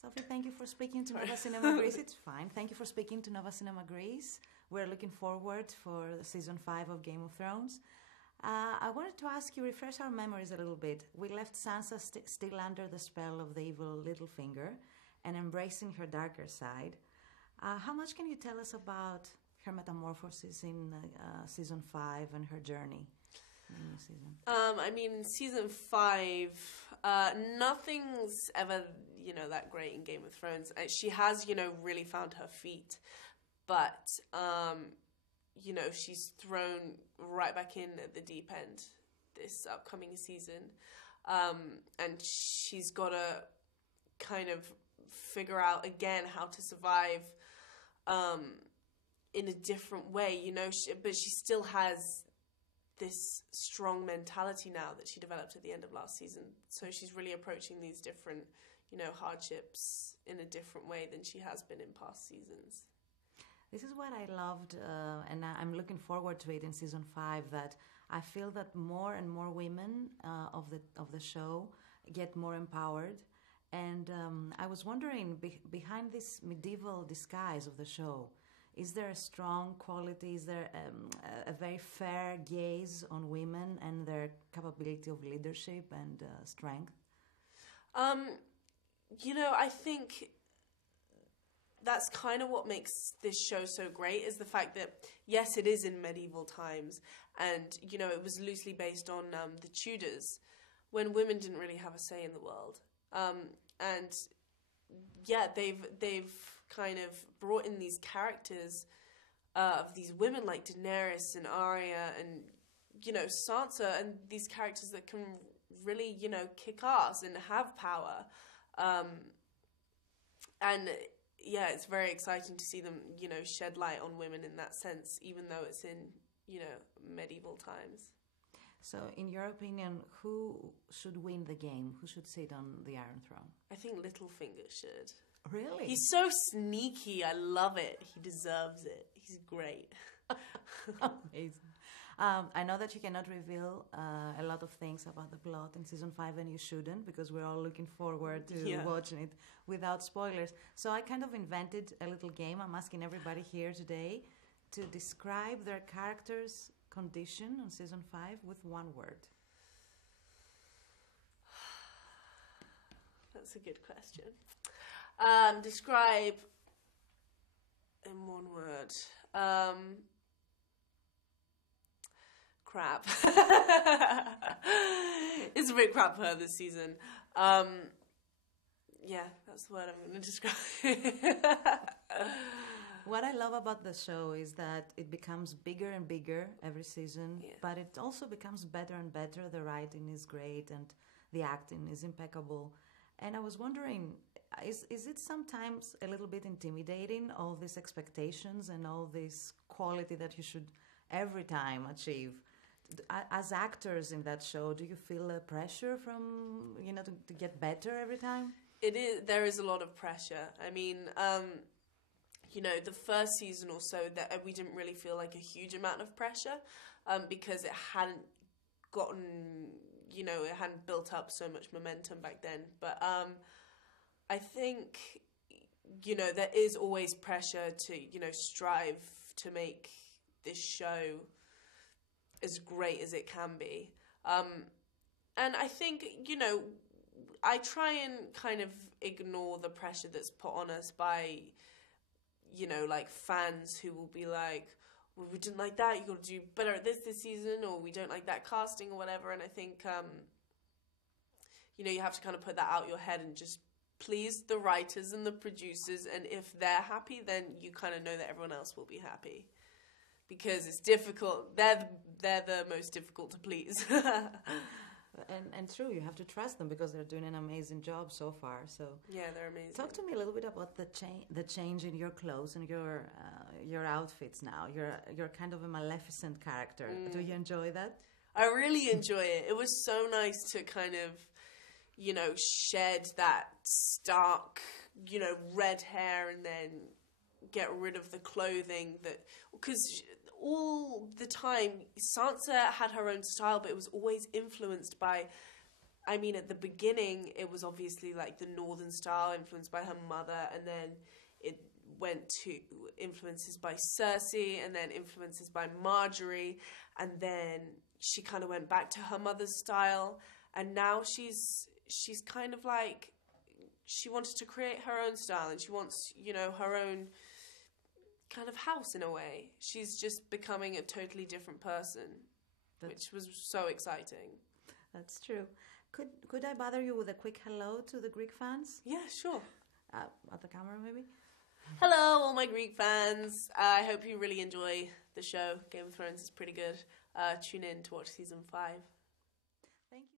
Sophie, thank you for speaking to Nova Cinema Greece. It's fine. Thank you for speaking to Nova Cinema Greece. We're looking forward for season 5 of Game of Thrones. I wanted to ask you, refresh our memories a little bit. We left Sansa still under the spell of the evil Littlefinger and embracing her darker side. How much can you tell us about her metamorphosis in season 5 and her journey in the new season? I mean, in season 5, nothing's ever, that great in Game of Thrones. She has, really found her feet. But, she's thrown right back in at the deep end this upcoming season. And she's got to kind of figure out again how to survive in a different way, but she still has this strong mentality now that she developed at the end of last season. So she's really approaching these different, hardships in a different way than she has been in past seasons. This is what I loved, and I'm looking forward to it in season 5, that I feel that more and more women of the show get more empowered. And I was wondering, behind this medieval disguise of the show, is there a strong quality, is there a very fair gaze on women and their capability of leadership and strength? I think that's kind of what makes this show so great, is the fact that, yes, it is in medieval times, and, it was loosely based on the Tudors, when women didn't really have a say in the world. And yeah, they've kind of brought in these characters of these women like Daenerys and Arya and, Sansa, and these characters that can really, kick ass and have power. And yeah, it's very exciting to see them, shed light on women in that sense, even though it's in, medieval times. So, in your opinion, who should win the game? Who should sit on the Iron Throne? I think Littlefinger should. Really? He's so sneaky. I love it. He deserves it. He's great. Amazing. I know that you cannot reveal a lot of things about the plot in season 5, and you shouldn't, because we're all looking forward to watching it without spoilers. So I kind of invented a little game. I'm asking everybody here today to describe their character's condition on season 5 with one word. That's a good question. Describe in one word. Crap. It's a bit crap for her this season. Yeah, that's the word I'm going to describe. What I love about the show is that it becomes bigger and bigger every season, but it also becomes better and better. The writing is great and the acting is impeccable. And I was wondering, is it sometimes a little bit intimidating, all these expectations and all this quality that you should every time achieve? As actors in that show, do you feel a pressure from, to get better every time? There is a lot of pressure. I mean, the first season or so, that we didn't really feel like a huge amount of pressure because it hadn't gotten, it hadn't built up so much momentum back then. But I think, there is always pressure to, strive to make this show as great as it can be. And I think, I try and kind of ignore the pressure that's put on us by, like fans who will be like, well, we didn't like that, you got to do better at this season, or we don't like that casting or whatever. And I think, you have to kind of put that out your head and just please the writers and the producers. And if they're happy, then you kind of know that everyone else will be happy. Because it's difficult. They're the most difficult to please. And true, you have to trust them because they're doing an amazing job so far. So yeah, they're amazing. Talk to me a little bit about the change in your clothes and your outfits now. You're kind of a Maleficent character. Do you enjoy that? I really enjoy it. It was so nice to kind of, shed that stark, red hair and then get rid of the clothing because all the time Sansa had her own style, but it was always influenced by I mean, at the beginning, it was obviously like the northern style influenced by her mother, and then it went to influences by Cersei, and then influences by Marjorie, and then she kind of went back to her mother's style, and now she's kind of like, she wanted to create her own style, and she wants, you know, her own kind of house in a way. She's just becoming a totally different person, which was so exciting. That's true. Could I bother you with a quick hello to the Greek fans? Yeah, sure. At the camera, maybe? Hello, all my Greek fans. I hope you really enjoy the show. Game of Thrones is pretty good. Tune in to watch season 5.